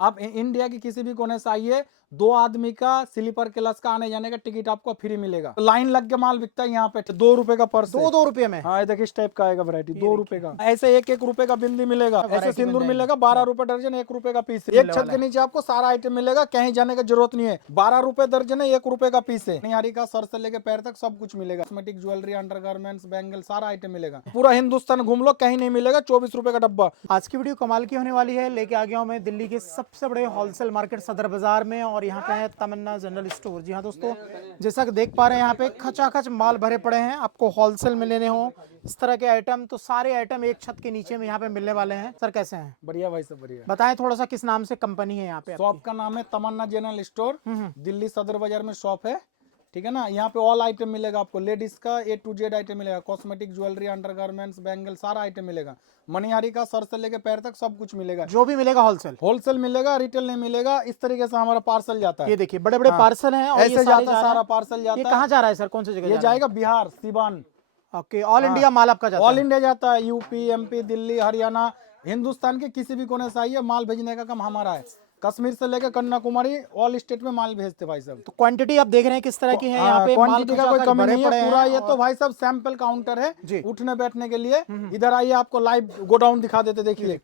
आप इंडिया की किसी भी कोने से आइए, 2 आदमी का स्लीपर क्लास का आने जाने का टिकट आपको फ्री मिलेगा। लाइन लग के माल बिकता है यहाँ पे, 2 रुपए का पर्स, 2 रुपए में। हाँ, ये देखिए इस टाइप का आएगा वैरायटी, 2 रुपए का। ऐसे 1-1 रुपए का बिंदी मिलेगा, ऐसे सिंदूर मिलेगा 12 रुपए दर्जन, 1 रुपए का पीस। एक छत के नीचे आपको सारा आइटम मिलेगा, कहीं जाने की जरूरत नहीं है। 12 रुपए दर्जन है, 1 रुपए का पीस है। निहारी का सर से लेके पैर तक सब कुछ मिलेगा। कॉस्मेटिक, ज्वेलरी, अंडरगारमेंट्स, बैंगल, सारा आइटम मिलेगा। पूरा हिंदुस्तान घूम लो, कहीं नहीं मिलेगा। 24 रुपए का डब्बा। आज की वीडियो कमाल की होने वाली है। लेके आ गया हूं मैं दिल्ली के सबसे बड़े होलसेल मार्केट सदर बाजार में, और यहाँ पे है तमन्ना जनरल स्टोर। जी हाँ दोस्तों, जैसा कि देख पा रहे हैं यहाँ पे खचाखच माल भरे पड़े हैं। आपको होलसेल में लेने हो इस तरह के आइटम, तो सारे आइटम एक छत के नीचे में यहाँ पे मिलने वाले हैं। सर कैसे हैं? बढ़िया भाई, सब बढ़िया। बताएं थोड़ा सा, किस नाम से कंपनी है यहाँ पे? शॉप का नाम है तमन्ना जनरल स्टोर, दिल्ली सदर बाजार में शॉप है। ठीक है ना, यहाँ पे ऑल आइटम मिलेगा आपको, लेडीज का A to Z आइटम मिलेगा। कॉस्मेटिक, ज्वेलरी, अंडरगारमेंट्स, बैंगल, सारा आइटम मिलेगा। मनिहारी का सर से लेके पैर तक सब कुछ मिलेगा। जो भी मिलेगा होलसेल मिलेगा, रिटेल नहीं मिलेगा। इस तरीके से हमारा पार्सल जाता है। ये देखिए बड़े बड़े पार्सल हैं, और ऐसे जाता है, सारा पार्सल जाता है। ये कहाँ जा रहा है सर? कौन सी जगह ये जाएगा? Bihar, Siwan. Okay, all India माल आपका जाता है? ऑल इंडिया जाता है, यूपी, MP, दिल्ली, हरियाणा, हिंदुस्तान के किसी भी कोने से आइए, माल भेजने का काम हमारा है। कश्मीर से लेकर कन्याकुमारी, ऑल स्टेट में माल भेजते भाई साहब। तो क्वांटिटी आप देख रहे हैं किस तरह की है यहाँ पे? क्वांटिटी का कोई कमी नहीं है, पूरा ये तो भाई साहब सैंपल काउंटर है उठने बैठने के लिए। इधर आइए, आपको लाइव गोडाउन दिखा देते। देखिए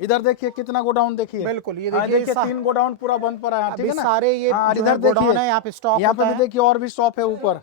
इधर, देखिए कितना गोडाउन, देखिए बिल्कुल। ये देखिए 3 गोडाउन पूरा बंद पड़ा है। ठीक है ना, सारे ये इधर गोडाउन है, यहाँ पे स्टॉक यहाँ पे भी देखिए और भी शॉप है ऊपर।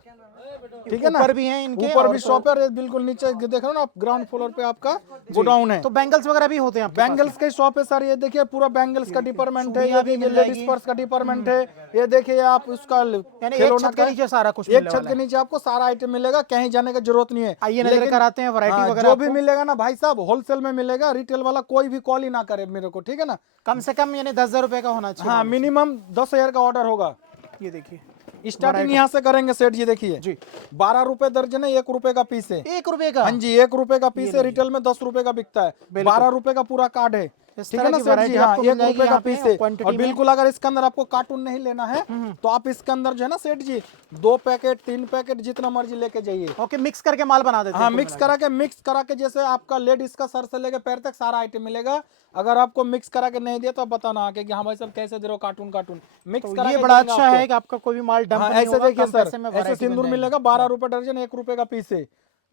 ठीक है ना, ऊपर भी है इनके, ऊपर भी शॉप है। बिल्कुल नीचे देख रहे हो ना आप, ग्राउंड फ्लोर पे आपका गोडाउन है। तो बैंगल्स वगैरह भी होते हैं? बैंगल्स के शॉप है सर। ये देखिए पूरा बैंगल्स का डिपार्टमेंट है। ये देखिए लेडीज पर्स का डिपार्टमेंट है। ये देखिए आप उसका, यानी एक छत के नीचे सारा कुछ, एक छत के नीचे आपको सारा आइटम मिलेगा, कहीं जाने की जरूरत नहीं है। आइए नजर कराते हैं वैरायटी वगैरह। जो भी मिलेगा ना भाई साहब, होलसेल में मिलेगा। रिटेल वाला कोई भी कॉल ही ना करे मेरे को, ठीक है ना। कम से कम यानी 10,000 रुपए का होना चाहिए। हाँ, मिनिमम 10,000 का ऑर्डर होगा। ये देखिए स्टार्टिंग यहाँ से करेंगे सेठ जी। देखिए जी, 12 रुपए दर्जन है, 1 रुपए का पीस है। 1 रुपए का? हाँ जी, 1 रुपए का पीस है। रिटेल में 10 रुपए का बिकता है, 12 रुपए का पूरा कार्ड है। ठीक है ना सेठ जी, हाँ, 1 रुपए का पीस है। और बिल्कुल अगर इसके अंदर आपको कार्टून नहीं लेना है तो आप इसके अंदर जो है ना सेठ जी, 2 पैकेट 3 पैकेट जितना मर्जी लेके जाइए। ओके, मिक्स करके माल बना देते हैं। हाँ, मिक्स करा के जैसे आपका लेडीज का सर से लेके पैर तक सारा आइटम मिलेगा। अगर आपको मिक्स करा के नहीं दिया तो आप बताना आके कि हाँ भाई साहब कैसे दे रहे हो, कार्टून मिक्स करा। ये बड़ा अच्छा है कि आपका कोई भी माल डंप नहीं ऐसे होगा। देखिए सर, ऐसे सिंदूर मिलेगा, 12 रुपए दर्जन, 1 रुपए का पीस है।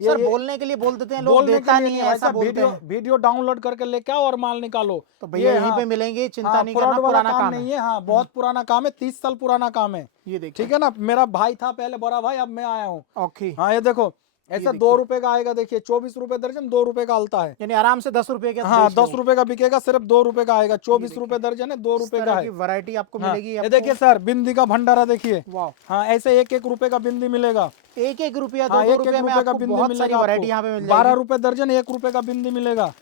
सर बोलने के लिए बोल देते हैं लोग, देता नहीं है ऐसा बोलते हैं। वीडियो डाउनलोड करके लेके आओ और माल निकालो। तो भैया यहीं पे मिलेंगे, चिंता नहीं करना। पुराना काम नहीं है, हाँ बहुत पुराना काम है, 30 साल पुराना काम है। ये देखिए, ठीक है ना, मेरा भाई था पहले, बड़ा भाई, अब मैं आया हूँ। ओके, हाँ ये देखो, ऐसा 2 रुपए का आएगा। देखिए 24 रुपए दर्जन, 2 रुपए का अलता है। यानी आराम से 10 रुपए का। हाँ 10 रुपए का बिकेगा, सिर्फ 2 रुपए का आएगा। 24 रुपए दर्जन है, 2 रुपए का है। वैरायटी आपको मिलेगी। ये देखिए सर, बिंदी का भंडारा देखिए। वाह, हाँ, ऐसे 1-1 रुपए का बिंदी मिलेगा। 1-1 रुपया, 2 2 रुपए में आपको बहुत सारी वैरायटी यहाँ पे मिल जाएगी। 12 रुपए दर्जन, 1 रुपए का बिंदी मिलेगा।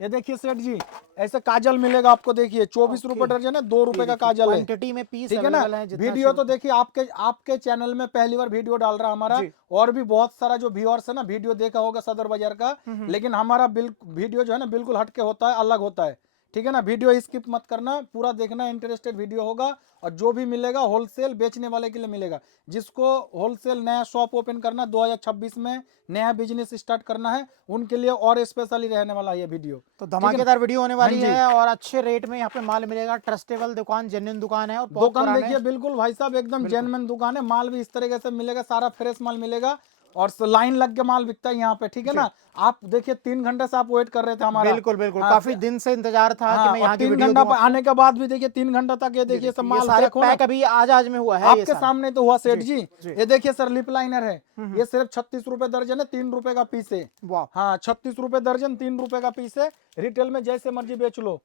ये देखिए सेठ जी, ऐसे काजल मिलेगा आपको। देखिए 24 रुपए दर्जन है, 2 रुपए का काजल है। क्वांटिटी में पीस ठीक है ना। वीडियो तो देखिए आपके चैनल में पहली बार वीडियो डाल रहा हमारा, और भी बहुत सारा जो व्यूअर्स है ना, वीडियो देखा होगा सदर बाजार का, लेकिन हमारा वीडियो जो है ना बिल्कुल हटके होता है, अलग होता है। ठीक है ना, वीडियो स्किप मत करना, पूरा देखना, इंटरेस्टेड वीडियो होगा। और जो भी मिलेगा होलसेल बेचने वाले के लिए मिलेगा। जिसको होलसेल नया शॉप ओपन करना 2026 में, नया बिजनेस स्टार्ट करना है, उनके लिए और स्पेशली रहने वाला ये वीडियो। तो धमाकेदार वीडियो होने वाली है, और अच्छे रेट में यहाँ पे माल मिलेगा। ट्रस्टेबल दुकान, जेन्युइन दुकान है। और दुकान देखिए बिल्कुल भाई साहब एकदम जेन्युइन दुकान है। माल भी इस तरीके से मिलेगा, सारा फ्रेश माल मिलेगा, और लाइन लग के माल बिकता है यहाँ पे। ठीक है ना, आप देखिए 3 घंटे से आप वेट कर रहे थे हमारा। बिल्कुल बिल्कुल, काफी दिन से इंतजार था कि मैं यहाँ की 3 वीडियो घंटा आने के बाद भी देखिए 3 घंटा तक ये देखिए सब माल पैक अभी आज में हुआ है। आपके सामने तो हुआ सेठ जी। ये देखिए सर, लिप लाइनर है। ये सिर्फ 36 रुपए दर्जन है, 3 रुपए का पीस है। हाँ 36 रुपए दर्जन, 3 रुपए का पीस है। रिटेल में जैसे मर्जी बेच लो।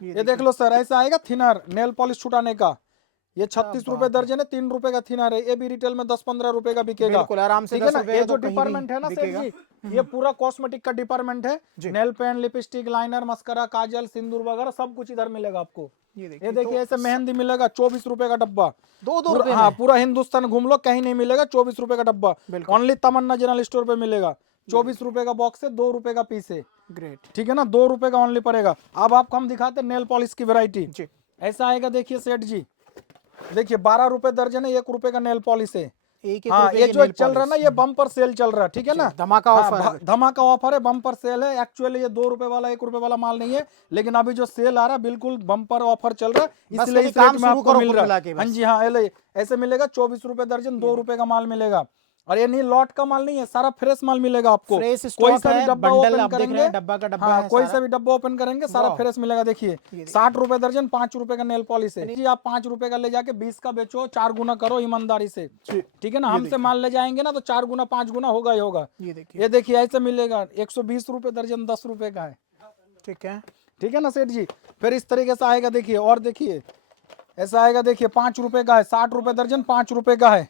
ये देख लो सर, ऐसा आएगा थिनर, नेल पॉलिश छुटाने का। ये 36 रुपए दर्जन है, 3 रुपए का थिनर है। ये भी रिटेल में 10-15 रुपए का बिकेगा। आराम से। ठीक है ना, ये जो डिपार्टमेंट है ना सेठ जी, ये पूरा कॉस्मेटिक का डिपार्टमेंट है। Nail pen, lipstick, liner, mascara, kajal, sindoor वगैरह सब कुछ इधर मिलेगा आपको। ये देखिए ऐसे मेहंदी मिलेगा, 24 रुपए का डब्बा, 2 रुपए। हाँ, पूरा हिंदुस्तान घूम लो, कहीं नहीं मिलेगा। 24 रुपए का डब्बा ओनली तमन्ना जनरल स्टोर पे मिलेगा। 24 रुपए का बॉक्स है, 2 रुपए का पीस है। ग्रेट। ठीक है ना, 2 रुपए का ओनली पड़ेगा। अब आपको हम दिखाते हैं नेल पॉलिश की वैरायटी। ऐसा आएगा, देखिए सेठ जी, देखिए 12 रुपए दर्जन है, 1 रुपए का नेल पॉलिश है। एक हाँ, रुपए ये की जो नेल चल रहा है ना, पॉलिश। ये बम्पर सेल चल रहा है, ठीक है ना। धमाका हाँ, ऑफर है। धमाका ऑफर है, बम्पर सेल है। एक्चुअली ये 2 रुपए वाला 1 रुपए वाला माल नहीं है, लेकिन अभी जो सेल आ रहा है बिल्कुल बम्पर ऑफर चल रहा है, बस इसलिए यानी इस रेट काम में शुरू आपको करो मिल कुल रहा मिला है। के हाँ बस। जी, हाँ, ऐसे मिलेगा 24 रुपए दर्जन, 2 रुपए का माल मिलेगा। और ये नहीं लॉट का माल नहीं है, सारा फ्रेश माल मिलेगा आपको। फ्रेश कोई स्टॉक सा भी है, डब्बा बंडल ओपन आप देख रहे करेंगे, हैं, डब्बा का डब्बा हाँ, है कोई सारा। सा भी डब्बा ओपन करेंगे, सारा वाह। फ्रेश मिलेगा। देखिए 60 रुपए दर्जन, 5 रुपए का नेल पॉलिश है जी। आप 5 रुपए का ले जाके 20 का बेचो, 4 गुना करो ईमानदारी से, ठीक है ना। ये हमसे देखिए। माल ले जाएंगे ना तो 4 गुना 5 गुना होगा ही होगा। ये देखिए, ये देखिए ऐसे मिलेगा 120 रुपए दर्जन, 10 रुपए का है, ठीक है। ठीक है ना सेठ जी। फिर इस तरीके से आएगा, देखिए, और देखिए ऐसा आएगा, देखिए 5 रुपए का है, 60 रुपए दर्जन, 5 रुपए का है।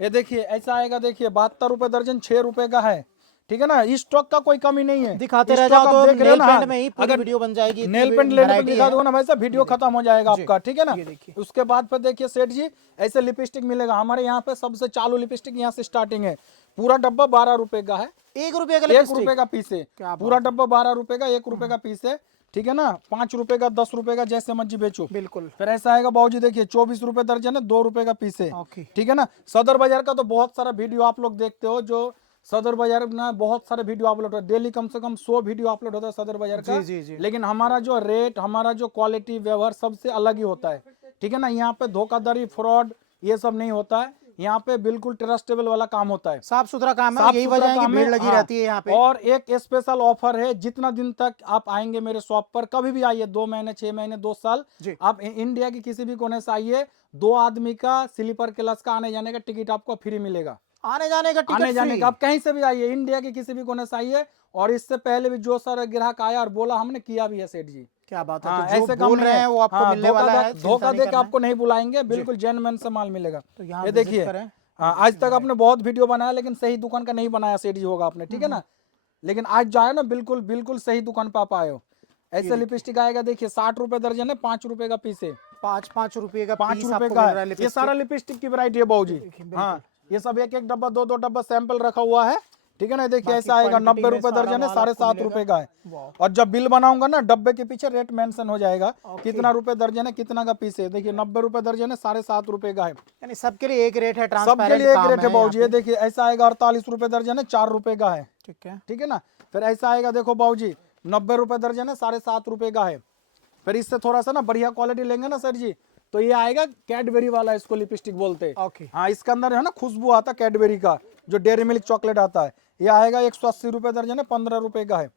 ये देखिए ऐसा आएगा, देखिए 72 रुपए दर्जन, 6 रुपए का है, ठीक है ना। इस स्टॉक का कोई कमी नहीं है, दिखाते रह स्टॉक जाओ आप तो देख रहे हो नेल ना। पेंट हाँ, में ही पूरी अगर वीडियो बन जाएगी, इतनी नेल पेंट लेने पे वैरायटी दिखा है। दो ना भाई साहब, वीडियो खत्म हो जाएगा जी, आपका, ठीक है ना। ये देखिए। उसके बाद फिर देखिए सेठ जी, ऐसे लिपस्टिक मिलेगा हमारे यहाँ पे, सबसे चालू लिपस्टिक यहाँ से स्टार्टिंग है। पूरा डब्बा 12 रुपए का है, 1 रुपए का 1 लिपस्टिक। रुपए का पीस है। क्या पूरा डब्बा 12 रुपए का, 1 रुपए का पीस है, ठीक है ना। 5 रुपए का, 10 रुपए का, जैसे मर्जी बेचो। बिल्कुल। फिर ऐसा आएगा बाबूजी, देखिए 24 रुपए दर्जन है, 2 रुपए का पीस है, ओके। ठीक है ना। सदर बाजार का तो बहुत सारा वीडियो आप लोग देखते हो, जो सदर बाजार में बहुत सारे वीडियो अपलोड होता है, डेली कम से कम 100 वीडियो अपलोड होता है सदर बाजार का। जी, जी, जी। लेकिन हमारा जो रेट, हमारा जो क्वालिटी, व्यवहार सबसे अलग ही होता है, ठीक है ना। यहाँ पे धोखाधड़ी, फ्रॉड ये सब नहीं होता है, यहाँ पे बिल्कुल ट्रस्टेबल वाला काम होता है, साफ सुथरा काम है, साफ यही सुथरा वजह है कि काम भीड़ है। लगी हाँ, रहती है यहाँ पे। और एक स्पेशल ऑफर है, जितना दिन तक आप आएंगे मेरे शॉप पर, कभी भी आइए, 2 महीने, 6 महीने, 2 साल, जी। आप इंडिया की किसी भी कोने से आइए, 2 आदमी का स्लीपर क्लास का आने जाने का टिकट आपको फ्री मिलेगा। आने जाने का टिकट आने जाने फ्री। का, आप कहीं से भी आइए, इंडिया के किसी भी कोने से आइए। और इससे पहले भी जो सारा ग्राहक आया और बोला, हमने किया भी है सेठ जी। क्या बात है। हाँ, तो जो ऐसे काम बोल नहीं रहे है। हैं वो आपको हाँ, मिलने वाला है, चिंता धोखा नहीं दे के करना है। आपको नहीं बुलाएंगे, बिल्कुल जेन्युइन से माल मिलेगा। तो यहाँ ये विजिट देखिए, करें। हाँ, आज तक आपने बहुत वीडियो बनाया, लेकिन सही दुकान का नहीं बनाया सेठ जी, होगा आपने, ठीक है ना। लेकिन आज जो है ना, बिल्कुल बिल्कुल सही दुकान पे आप आए हो। ऐसे लिपस्टिक आएगा, देखिए 60 रुपए दर्जन है, 5 रुपए का पीस है, 5 रुपए का 5 पीस रुपए आपको का मिल रहा है है। ये लिपस्टिक। सारा लिपस्टिक की वैरायटी है बाबूजी। हाँ, ये सब एक एक डब्बा, 2 डब्बा सैंपल रखा हुआ है, ठीक है ना। देखिए बाकी ऐसा आएगा, क्वांटिटी 90 में रुपए सारा दर्जन है, माल आपको 7.5 मिलेगा। रुपए का है। वाह। और जब बिल बनाऊंगा ना, डब्बे के पीछे रेट मेंशन हो जाएगा, ओके। कितना रुपए दर्जन है, कितना का पीस है। देखिए 90 रुपए दर्जन है, 7.5 रुपए का है। यानी सबके लिए एक रेट है, सबके ट्रांसपेरेंट लिए एक काम रेट है है बाबूजी। ये यहाँ पे। देखिए ऐसा आएगा, 48 रुपए दर्जन है, 4 रुपए का है, ठीक है। ठीक है ना। फिर ऐसा आएगा, देखो बाबूजी 90 रुपए दर्जन है, 7.5 रुपए का है। फिर इससे थोड़ा सा ना बढ़िया क्वालिटी लेंगे ना सर जी, तो ये आएगा कैडबेरी वाला, इसको लिपस्टिक बोलते हैं। ओके। हाँ, इसके अंदर है ना खुशबू आता है कैडबेरी का, जो डेयरी मिल्क चॉकलेट आता है। ये आएगा 180 रुपए दर्जन है, 15 रुपए का है।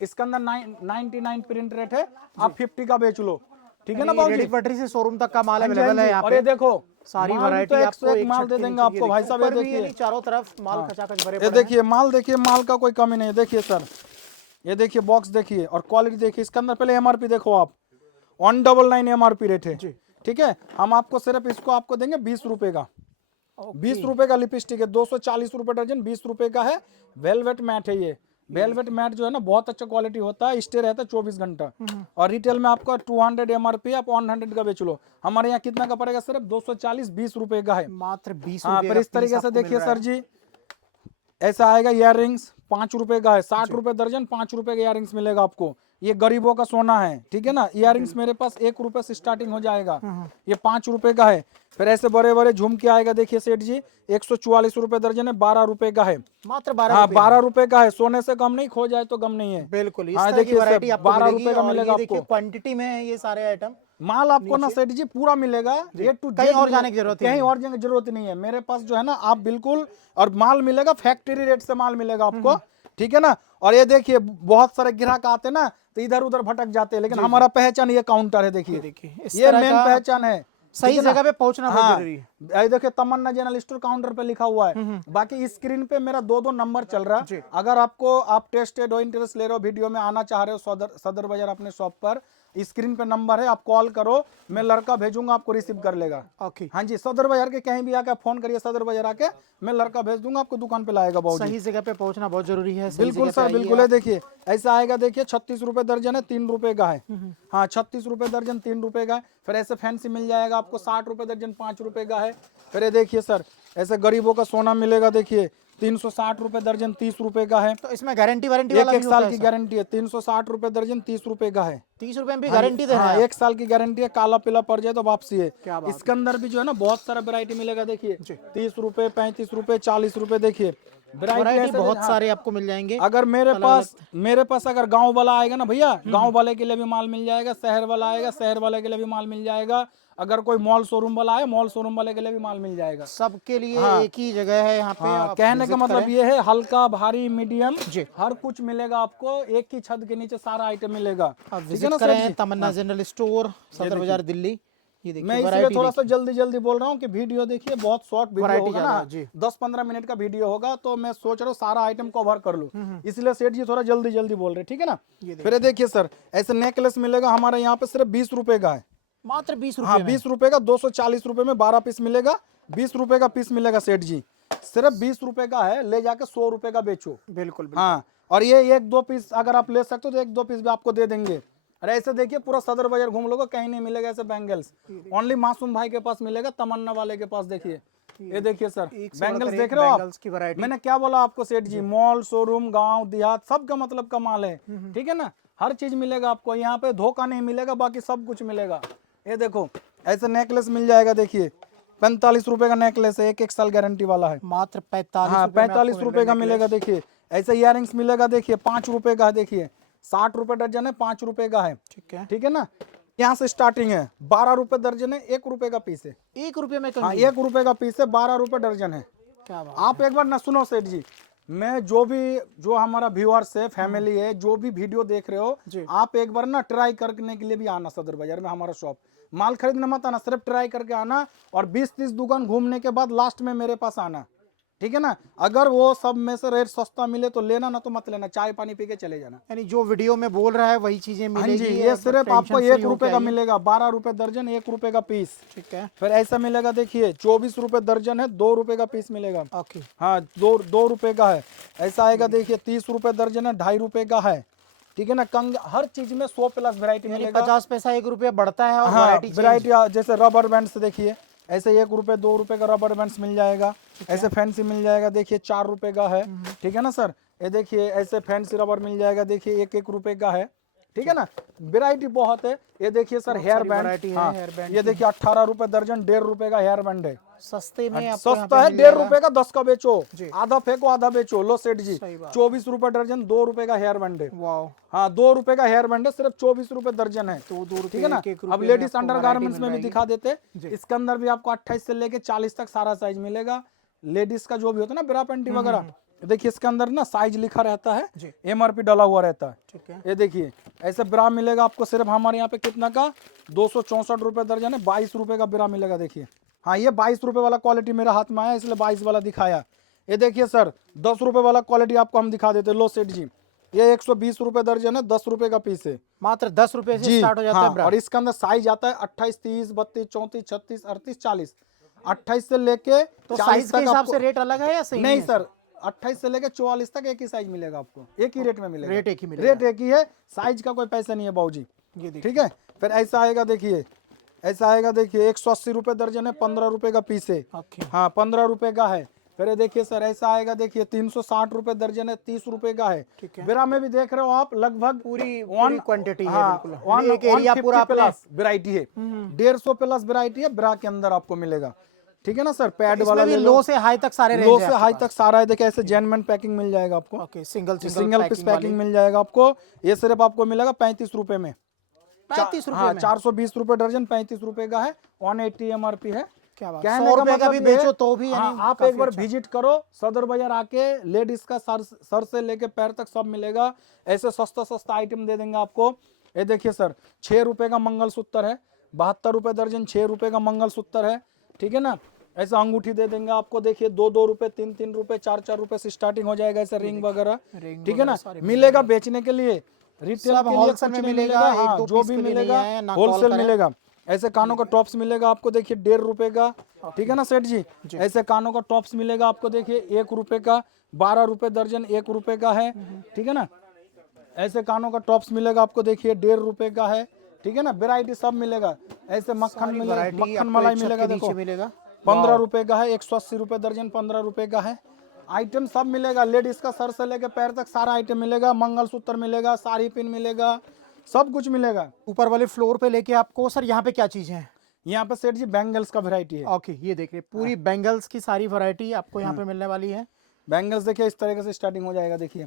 इसके अंदर 99 प्रिंट रेट है, आप 50 का बेच लो, ठीक है ना यानी रेडी बाबूजी। पट्टी से शोरूम तक का माल हाँ जी, अवेलेबल हाँ है जी। यहाँ और पे। ये देखो सारी माल भी वैरायटी तो एक आपको से एक एक माल छत दे के देंगे नीचे आपको भाई साहब। ये ऊपर भी देखिए, यानी चारों तरफ माल खचाखच भरे ये पड़े हैं। देखिए माल, देखिए माल का कोई कमी नहीं है। देखिए सर, ये देखिए बॉक्स देखिए और क्वालिटी देखिए। इसके अंदर पहले एमआरपी देखो आप, 199 एमआरपी रेट है, ठीक है। हम आपको सिर्फ इसको आपको देंगे 20 रुपए का, 20 रुपए का लिपस्टिक है, 240 रुपए दर्जन, 20 रुपए का है। वेलवेट मैट है ये। वेलवेट मैट जो है ना, बहुत अच्छा क्वालिटी होता है, स्टे रहता है 24 घंटा। और रिटेल में आपको 200 एमआरपी, आप 100 का बेच लो। हमारे यहाँ कितना का पड़ेगा, सिर्फ 240, 20 रुपए का है। मात्र 20 हाँ, रुपए पर का इस तरीके पीस से आपको मिल देखिए रहा है। सर जी, ऐसा आएगा इयर रिंग्स, 5 रुपए का है, 60 रुपए दर्जन, 5 रुपए का इयर रिंग्स मिलेगा आपको। ये गरीबों का सोना है, ठीक है ना। इयर रिंग्स मेरे पास 1 रुपए से स्टार्टिंग हो जाएगा, ये 5 रुपए का है। फिर ऐसे बड़े बड़े झुमके आएगा, देखिए सेठ जी 144 रुपए दर्जन है, 12 रुपए का है। मात्र 12 हाँ, रुपए 12 रुपए का है। सोने से कम नहीं, खो जाए तो गम नहीं है। बिल्कुल इस हाँ, तरह की देखिए वैरायटी सर, आपको 12 मिलेगी। रुपए का और मिलेगा ये देखिए आपको। क्वांटिटी में है ये सारे आइटम। माल आपको ना सेठ जी पूरा मिलेगा, ये टू कहीं और जाने की जरूरत ही कहीं नहीं। और जाने की जरूरत नहीं है। मेरे पास जो है ना, आप बिल्कुल, और माल मिलेगा फैक्ट्री रेट से माल मिलेगा आपको, ठीक है ना। और ये देखिए बहुत सारे ग्राहक आते हैं ना, तो इधर उधर भटक जाते हैं, लेकिन हमारा पहचान ये काउंटर है। देखिए इस ये तरह मेन का पहचान है, सही ठीक है ना? जगह पे पहुंचना बहुत हाँ, जरूरी है। ये देखिए तमन्ना जनरल स्टोर काउंटर पे लिखा हुआ है। बाकी स्क्रीन पे मेरा 2 नंबर चल रहा है। अगर आपको, आप टेस्टेड हो, इंटरेस्ट ले रहे हो, वीडियो में आना चाह रहे हो सदर बाजार अपने शॉप पर, स्क्रीन पे नंबर है, आप कॉल करो, मैं लड़का भेजूंगा, आपको रिसीव कर लेगा। ओके। हाँ जी, सदर बाजार के कहीं भी आके फोन करिए, सदर बाजार आके मैं लड़का भेज दूंगा, आपको दुकान पे लाएगा बाबूजी। सही जगह पे पहुंचना बहुत जरूरी है। सही बिल्कुल जगह पे सर, आइए बिल्कुल है। आप। देखिए ऐसा आएगा, देखिए 36 रुपए दर्जन है, 3 रुपए का है। हाँ, 36 रुपए दर्जन, 3 रुपए का है। फिर ऐसे फैंसी मिल जाएगा आपको, 60 रुपए दर्जन, 5 रुपए का है। फिर ये देखिए सर, ऐसे गरीबों का सोना मिलेगा, देखिए 360 रुपए दर्जन 30 रुपए का है। तो इसमें गारंटी वारंटी वाला एक भी साल होता है की सर? गारंटी है। 360 रुपए दर्जन 30 रुपए का है। 30 रुपए में भी हाँ जी, गारंटी दे रहे हाँ, हैं आप? 1 साल की गारंटी है। काला पीला पड़ जाए तो वापसी है। क्या बात इसके अंदर भी जो है ना बहुत सारा वैरायटी मिलेगा। देखिए जी। 30 रुपए 35 रुपए 40 रुपए देखिए वैरायटी ऐसे बहुत हाँ। सारे आपको मिल जाएंगे। अगर मेरे पास अगर गांव वाला आएगा ना भैया, गांव वाले के लिए भी माल मिल जाएगा। शहर वाला आएगा, शहर वाले के लिए भी माल मिल जाएगा। अगर कोई मॉल शोरूम वाला आए, मॉल शोरूम वाले के लिए भी माल मिल जाएगा। सबके लिए हाँ। एक ही जगह है यहाँ पे, हाँ, आप कहने का visit मतलब करें। ये है हल्का भारी मीडियम जी। हर कुछ मिलेगा आपको। एक ही छत के नीचे सारा आइटम मिलेगा। आप ठीक है विजिट ना सर करें जी? तमन्ना जनरल स्टोर, सदर बाजार, दिल्ली। ये देखिए मैं इसलिए वैरायटी थोड़ा सा देखिए। जल्दी बोल रहा हूँ कि वीडियो देखिए, बहुत शॉर्ट वीडियो वैरायटी होगा ज्यादा ना, है, जी। 10-15 मिनट का वीडियो होगा, तो मैं सोच रहा हूँ सारा आइटम कवर कर लूँ, इसलिए सेठ जी थोड़ा जल्दी बोल रहे, ठीक है ना। फिर ये देखिए सर, ऐसे नेकलेस मिलेगा हमारे यहाँ पे, सिर्फ 20 रुपए का है। मात्र 20 हाँ, रुपए में। 20 रुपए का 240 रुपए में 12 पीस मिलेगा। 20 रुपए का पीस मिलेगा सेठ जी, सिर्फ 20 रुपए का है। ले जाके 100 रुपए का बेचो। बिल्कुल। हाँ, और ये 1-2 पीस अगर आप ले सकते हो तो 1-2 पीस भी आपको दे देंगे। अरे ऐसे देखिए पूरा सदर बाजार घूम लोगे, कहीं नहीं मिलेगा ऐसे बैंगल्स। ओनली मासूम भाई के पास मिलेगा, तमन्ना वाले के पास। देखिए ये देखिए सर, बैंगल्स देख रहे हो आप? की वैरायटी। मैंने क्या बोला आपको सेठ जी, मॉल शोरूम गांव देहात सबका मतलब का माल है, ठीक है ना। हर चीज मिलेगा आपको यहाँ पे, धोखा नहीं मिलेगा, बाकी सब कुछ मिलेगा। ये देखो ऐसे नेकलेस मिल जाएगा। देखिए 45 रुपए का नेकलेस है, 1 साल गारंटी वाला है। मात्र 45 हाँ, रुपए में आपको 45 मिल रुपए रहा का है मिलेगा। necklace। देखिए ऐसे इयररिंग्स मिलेगा। देखिए 5 रुपए का है। देखिए 60 रुपए दर्जन है, 5 रुपए का है, ठीक है। ठीक है ना। यहाँ से स्टार्टिंग है, 12 रुपए दर्जन है, 1 रुपए का पीस है। 1 रुपए में हाँ, कंघी। 1 रुपए का पीस है, 12 रुपए दर्जन है। क्या बात। आप एक बार ना सुनो सेठ जी, मैं जो हमारा व्यूअर्स है, फैमिली है, जो भी वीडियो देख रहे हो, जी। आप एक बार ना ट्राई करने के लिए भी आना सदर बाजार में हमारा शॉप। माल खरीदने मत आना, सिर्फ ट्राई करके आना, और 20-30 दुकान घूमने के बाद लास्ट में मेरे पास आना, ठीक है ना। अगर वो सब में से रेट सस्ता मिले तो लेना, ना तो मत लेना, चाय पानी पी के चले जाना। यानी जो वीडियो में बोल रहा है वही चीजें हाँ मिलेगी। जी, ये सिर्फ आपको टेंशन 1 फ्री रुपए होके का आइए। मिलेगा, 12 रुपए दर्जन, 1 रुपए का पीस। ठीक है। फिर ऐसा मिलेगा, देखिए 24 रुपए दर्जन है, 2 रुपए का पीस मिलेगा। ओके। हाँ, 2 रुपए का है। ऐसा आएगा, देखिए 30 रुपए दर्जन है, 2.5 रुपए का है, ठीक है ना। कंग हर चीज में 100 प्लस वैरायटी यानी मिलेगा। 50 पैसा 1 रुपया बढ़ता है और हाँ, वैरायटी वैरायटी जैसे रबर बैंड्स देखिए, ऐसे 1 रुपए 2 रुपए का रबर बैंड्स मिल जाएगा। ऐसे फैंसी मिल जाएगा, देखिए 4 रुपए का है, ठीक है ना सर। ये देखिए ऐसे फैंसी रबर मिल जाएगा, देखिए 1-1 रुपए का है, ठीक है ना। वैरायटी बहुत है। ये देखिए सर हेयर वैरायटी बैंड, है हाँ, हेयर बैंड ये देखिए 18 रुपए दर्जन, 1.5 रुपए का हेयर बैंड है। सस्ते में आपको यहाँ सस्ता पे है, मिल 1.5 जाएगा। रुपए का 10 का बेचो, जी। आधा फेंको आधा बेचो। लो सेठ जी, सही बात। 24 रुपए दर्जन, 2 रुपए का हेयर बैंड है। वाओ। हाँ, 2 रुपए का हेयर बैंड है, सिर्फ 24 रुपए दर्जन है, 2 रुपए, ठीक है ना। 1 अब रुपए लेडीज में अंडर आपको गारमेंट्स वैरायटी में भी मिल दिखा देते। जी। इसके अंदर भी आपको 28 से लेके 40 तक सारा साइज मिलेगा। लेडीज का जो भी होता है ना ब्रा पेंटी वगैरह, देखिए इसके अंदर ना साइज लिखा रहता है, जी। MRP डाला हुआ रहता है। ठीक है। ये देखिए ऐसे ब्रा मिलेगा आपको, सिर्फ हमारे यहाँ पे कितना का 264 रुपए दर्जन है, 22 रुपए का ब्रा मिलेगा। देखिए हाँ, ये 22 रुपए वाला क्वालिटी मेरे हाथ में आया, इसलिए 22 वाला दिखाया। ये देखिए सर 10 रुपए वाला क्वालिटी आपको हम दिखा देते। लो सेठ जी, ये 120 रुपए दर्जन है, 10 रुपए का पीस है। मात्र 10 रुपए से जी स्टार्ट हो जाता हाँ, है ब्रा। और इसके अंदर साइज आता है 28, 30, 32, 34, 36, 38, 40। 28 से लेके तो 40 साइज के तक हिसाब आपको, से रेट अलग है या सेम नहीं है? सर, 28 से लेके 44 तक एक ही साइज मिलेगा आपको, एक ही रेट में मिलेगा। रेट एक ही मिलेगा। रेट एक ही है, साइज का कोई पैसा नहीं है बाबूजी, ये देखिए। ठीक है। फिर ऐसा आएगा, देखिए ऐसा आएगा, देखिए 180 रुपए दर्जन है, 15 रुपए का पीस है। ओके। हाँ, 15 रुपए का है। फिर ये देखिए सर ऐसा आएगा, देखिए 360 रुपए दर्जन है, 30 रुपए का है। ठीक है। बिरा में भी देख रहे हो आप, लगभग पूरी वन क्वांटिटी है, हाँ, बिल्कुल। वन एक एरिया पूरा आपने प्लस वैरायटी है, 150 प्लस वैरायटी है ब्रा के अंदर आपको मिलेगा, ठीक है ना सर। पैड वाला इसमें भी ले लो, लो से हाई तक सारे रेंज लो है से आपके हाई पास। तक सारा है। देखिए ऐसे जेनमेंट पैकिंग मिल जाएगा आपको। Okay. Single single piece packing मिल जाएगा आपको। ये सिर्फ आपको मिलेगा 35 रुपए में, 35 रुपए हाँ, में। 420 रुपए दर्जन, 35 रुपए का है, 180 MRP है। क्या बात, कहने 100 का रुपए का भी मतलब ये है, बेचो तो भी हाँ, यानी आप काफी एक बार अच्छा। विजिट करो सदर बाजार आके, लेडीज का सर से लेके पैर तक सब मिलेगा। ऐसे सस्ता सस्ता आइटम दे देंगे आपको। ये देखिए सर 6 रुपए का मंगलसूत्र है, 72 रुपए दर्जन, 6 रुपए का मंगलसूत्र है, ठीक है ना। ऐसा अंगूठी दे देंगे आपको, देखिए 2-2 रुपए, 3-3 रुपए, 4-4 रुपए से स्टार्टिंग हो जाएगा। ऐसे रिंग वगैरह, रिंग ठीक है ना, वगैरह सारे मिलेगा बेचने के लिए, रिटेल सब के लिए wholesale कुछ में नहीं मिलेगा, मिलेगा। एक हाँ, दो जो पीस भी के लिए मिलेगा नहीं आए, ना कॉल होलसेल करें। मिलेगा। ऐसे कानों का टॉप्स मिलेगा आपको, देखिए 1.5 रुपए का, ठीक है ना सेठ जी। ऐसे कानों का टॉप्स मिलेगा आपको, देखिए 1 रुपए का, 12 रुपए दर्जन, 1 रुपए का है, ठीक है ना। ऐसे कानों का टॉप्स मिलेगा आपको, देखिए 1.5 रुपए का है, ठीक है ना। वैरायटी सब मिलेगा। ऐसे मक्खन मिलेगा, वैरायटी मक्खन आपको मलाई एक छत मिलेगा, के नीचे देखो मिलेगा। 15 रुपए का है, 180 रुपए दर्जन, 15 रुपए का है। आइटम सब मिलेगा, लेडीज का सर से लेके पैर तक सारा आइटम मिलेगा, मंगलसूत्र मिलेगा, साड़ी पिन मिलेगा, सब कुछ मिलेगा। ऊपर वाले फ्लोर पे लेके आपको सर यहाँ पे क्या चीजें हैं? यहाँ पे सेठ जी बैंगल्स का वैरायटी है। ओके, ये देखिए पूरी बैंगल्स की सारी वैरायटी आपको यहाँ पे मिलने वाली है। बैंगल्स देखिए इस तरीके से स्टार्टिंग हो जाएगा, देखिए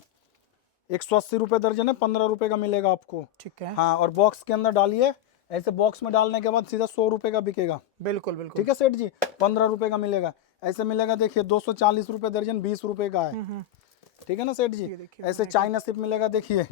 180 रुपये दर्जन है, 15 रुपये का मिलेगा आपको। ठीक है, हाँ, और बॉक्स के अंदर डालिए, ऐसे बॉक्स में डालने के बाद सीधा 100 रुपये का बिकेगा। बिल्कुल बिल्कुल। ठीक है सेठ जी, 15 रुपये का मिलेगा। ऐसे मिलेगा देखिए 240 रुपये दर्जन, 20 रुपये का है। ठीक है ना सेठ जी। देखिए ऐसे चाइना सिप मिलेगा, देखिए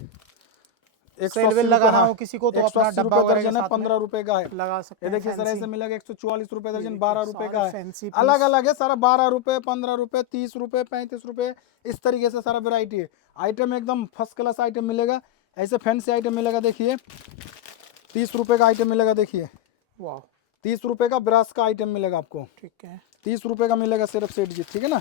सेल वेल लगाना हो किसी को तो अपना डब्बा वगैरह के दर्जन है, साथ में 15 रुपए का है। लगा सकते ये हैं। देखिए सर ऐसे मिलेगा 144 रुपए दर्जन, 12 रुपए का है। फैंसी अलग अलग है सारा, 12 रुपए, 15 रुपए, 30 रुपए, 35 रुपए, इस तरीके से सारा वैरायटी है। आइटम एकदम फर्स्ट क्लास आइटम मिलेगा। ऐसे फैंसी आइटम मिलेगा, देखिए 30 रुपए का आइटम मिलेगा, देखिए वाह 30 रुपए का ब्रास का आइटम मिलेगा आपको। ठीक है, 30 रुपए का मिलेगा सिर्फ सेठ जी। ठीक है ना,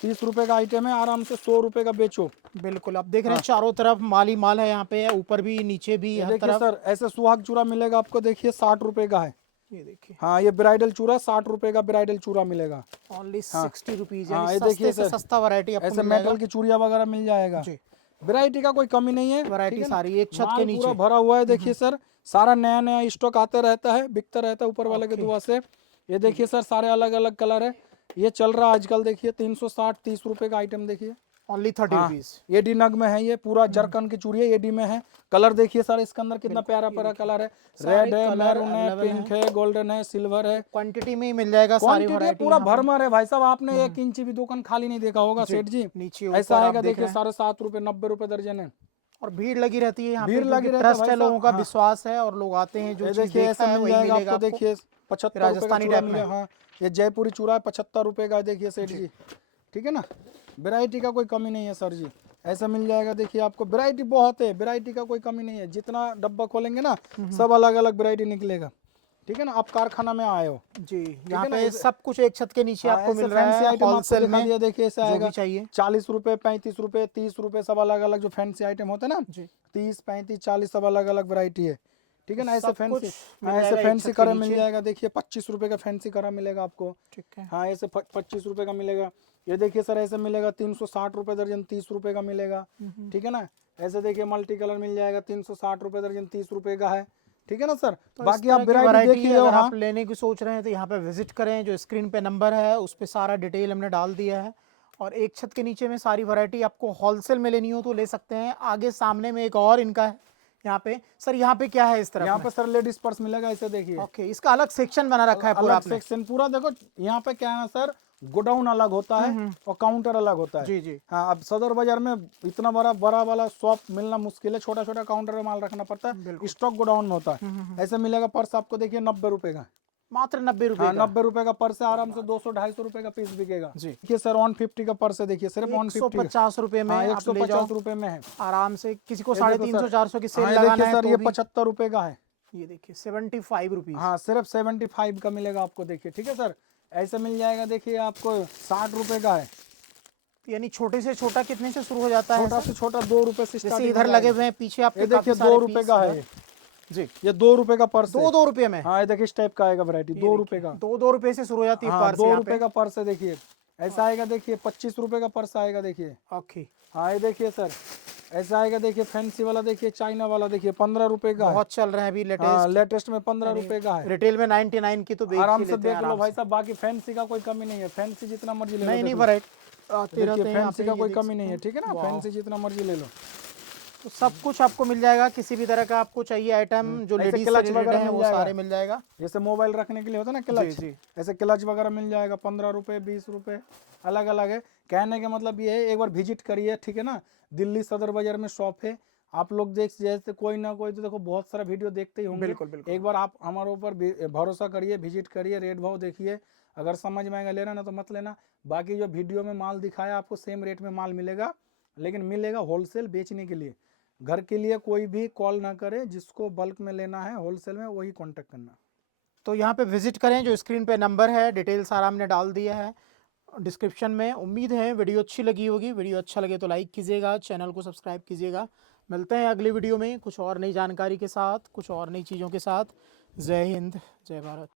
30 रुपए का आइटम है, आराम से 100 रुपए का बेचो। बिल्कुल। आप देख रहे हैं चारों तरफ माल ही माल है यहाँ पे, ऊपर भी नीचे भी हर देखिए तरफ। सर ऐसे सुहाग चूड़ा मिलेगा आपको, देखिए 60 रुपए का है। ये देखिए हाँ, ये ब्राइडल चूड़ा 60 रुपए का ब्राइडल चूड़ा मिलेगा। ओनली 60 रुपीज, हाँ, यानी ये सस्ते देखिए से सर, सस्ता वैरायटी आपको ऐसे मिल जाएगा। मेटल की चूड़िया वगैरह मिल जाएगा। जी, वैरायटी का कोई कमी नहीं है। वैरायटी ठीक है ना? सारी एक छत माल के पूरा नीचे। भरा हुआ है, देखिए सर सारा नया नया स्टॉक आते रहता है, बिकता रहता है ऊपर वाले के ओके। दुआ से। ये देखिए सर सारे अलग अलग कलर है, ये चल रहा है आजकल, देखिए 360 30 रुपए का आइटम देखिए। ओनली 30 हाँ, रुपीज। ये डी नग में है, ये पूरा जरकन की चूड़ी है, ये डी में है। कलर देखिए सर इसके अंदर कितना प्यारा प्यारा कलर है, रेड है, मैरून है, पिंक है, गोल्डन है, सिल्वर है। क्वांटिटी में ही मिल जाएगा सारी क्वांटिटी वैरायटी। पूरा भरमार है भाई साहब, आपने 1 इंच भी दुकान खाली नहीं देखा होगा सेठ जी। नीचे ऐसा ऊपर आप आएगा देख देखिए रहे हैं। 7.5 रुपए, 90 रुपए दर्जन है। और भीड़ लगी रहती है यहाँ पे, भीड़ लगी क्योंकि रहती है ट्रस्ट भाई है, लोगों साहब। का हाँ। विश्वास है और लोग आते हैं, जो ये चीज देखिए देखा ऐसे है मिल वही जाएगा मिलेगा आपको, देखिए 75 रुपए का राजस्थानी चूड़ा टाइप में। मिलेगा। हाँ, ये जयपुरी चूड़ा है 75 रुपए का, देखिए सेठ जी। ठीक है ना, वैरायटी का कोई कमी नहीं है सर जी। ऐसा मिल जाएगा, देखिए आपको वैरायटी बहुत है, वैरायटी का कोई कमी नहीं है। जितना डब्बा खोलेंगे ना सब अलग अलग वैरायटी निकलेगा। ठीक है ना, आप कारखाना में आए हो जी, यहाँ पे सब कुछ एक छत के नीचे आपको मिल रहा फैंसी है आइटम आपको होलसेल दिखा में, दिया, देखिए ऐसा जो आएगा भी चाहिए। 40 रुपए, 35 रुपए, 30 रुपए, सब अलग अलग जो फैंसी आइटम होते हैं ना, जी, 30 35 40 सब अलग अलग वैरायटी है। ठीक है ना, ऐसे सब फैंसी, कुछ मिल हाँ, ऐसे जाएगा एक फैंसी छत के करा मिल नीचे। जाएगा, देखिए 25 रुपए का फैंसी करा मिलेगा आपको। ठीक है, हाँ, ऐसे 25 रुपए का मिलेगा। ये देखिए सर ऐसे मिलेगा 360 रुपए दर्जन, 30 रुपए का मिलेगा। ठीक है ना, ऐसे देखिए मल्टी कलर मिल जाएगा 360 रुपए दर्जन, 30 रुपए का है। ठीक है ना सर, तो बाकी इस आप तरह की वैरायटी वैरायटी देखिए। अगर हाँ, आप लेने की सोच रहे हैं तो यहाँ पे विजिट करें, जो स्क्रीन पे नंबर है उस पे सारा डिटेल हमने डाल दिया है। और एक छत के नीचे में सारी वैरायटी आपको होलसेल में लेनी हो तो ले सकते हैं। आगे सामने में एक और इनका है यहाँ पे। सर यहाँ पे क्या है इस तरफ यहाँ में? पे सर लेडीज पर्स मिलेगा, ऐसे देखिए। ओके, इसका अलग सेक्शन बना रखा है पूरा अलग आपने। सेक्शन पूरा, देखो यहाँ पे क्या है ना सर, गोडाउन अलग होता है और काउंटर अलग होता है। जी जी, हाँ, अब सदर बाजार में इतना बड़ा बड़ा वाला शॉप मिलना मुश्किल है, छोटा छोटा काउंटर में माल रखना पड़ता है, स्टॉक गोडाउन में होता है। ऐसे मिलेगा पर्स आपको, देखिए 90 रुपए का, मात्र 90 रुपए हाँ का। 90 रुपए का पर्स है, आराम से 200-250 रुपए का पीस बिकेगा। जी, देखिए सर 150 का पर्स है, देखिए सिर्फ 150। 150 रुपए में हाँ, आप ले जाओ 150 रुपए में है आराम से। किसी को ये देखो 350 सर। 400 की सेल हाँ, ये लगाना देखिए है सर तो ये भी। 75 रुपए का है। ये देखिए 75 रुपीज। हाँ, सिर्फ 75 का मिलेगा आपको, देखिए। ठीक है सर, ऐसे मिल जाएगा, देखिए आपको 60 रुपए का है। यानी छोटे से छोटा कितने से शुरू हो जाता है? छोटा से छोटा 2 रुपए से जैसे स्टार्टिंग इधर लगे हुए हैं पीछे आपके, ये देखिए 2 रुपए का है ये। जी, ये 2 रुपए का पर्स है। 2 रुपए में। हाँ, ये देखिए इस टाइप का आएगा वैरायटी, 2 रुपए का। 2 रुपए से शुरू हो जाती है हाँ, पर्स 2 यहाँ रुपए पे। का पर्स है, देखिए ऐसा आएगा, देखिए 25 रुपए का पर्स आएगा, देखिए। ओके, हाँ, ये देखिए सर ऐसा आएगा, देखिए फैंसी वाला, देखिए चाइना वाला, देखिए 15 रुपए का है। बहुत चल रहे हैं अभी हाँ, लेटेस्ट। लेटेस्ट में 15 रुपए का है। रिटेल में 99 की तो बेच आराम ही से लेते हैं देख लो आराम भाई से। साहब, बाकी फैंसी का कोई कमी नहीं है, फैंसी जितना मर्जी ले लो। नई नई देख लो। वैरायटी आते देखिए रहते हैं यहाँ फैंसी पे, का ये कोई देख कमी नहीं है। सकते ठीक है ना, वाह। फैंसी जितना मर्जी ले लो। तो सब कुछ आपको मिल जाएगा, किसी भी तरह का आपको चाहिए आइटम जो ऐसे लेडीज से क्लच रिलेटेड वगैरह है मिल वो जाएगा। सारे मिल जाएगा। जैसे मोबाइल रखने के लिए होता है ना क्लच, जी, जी। ऐसे क्लच वगैरह मिल जाएगा 15 रुपए, 20 रुपए, अलग अलग है। कहने का मतलब ये है, एक बार विजिट करिए। ठीक है ना, दिल्ली सदर बाजार में शॉप है। आप लोग देख, जैसे कोई ना कोई तो देखो बहुत सारा वीडियो देखते ही होंगे। बिल्कुल, बिल्कुल। एक बार आप हमारे ऊपर भरोसा करिए, विजिट करिए, रेट भाव देखिए। अगर समझ में आएगा लेना ना तो मत लेना। बाकी जो वीडियो में माल दिखाया आपको सेम रेट में माल मिलेगा, लेकिन मिलेगा होलसेल बेचने के लिए। घर के लिए कोई भी कॉल ना करे, जिसको बल्क में लेना है होलसेल में वही कांटेक्ट करना। तो यहाँ पे विजिट करें, जो स्क्रीन पे नंबर है, डिटेल सारा हमने डाल दिया है डिस्क्रिप्शन में। उम्मीद है वीडियो अच्छी लगी होगी। वीडियो अच्छा लगे तो लाइक कीजिएगा, चैनल को सब्सक्राइब कीजिएगा। मिलते हैं अगली वीडियो में कुछ और नई जानकारी के साथ, कुछ और नई चीज़ों के साथ। जय हिंद, जय भारत।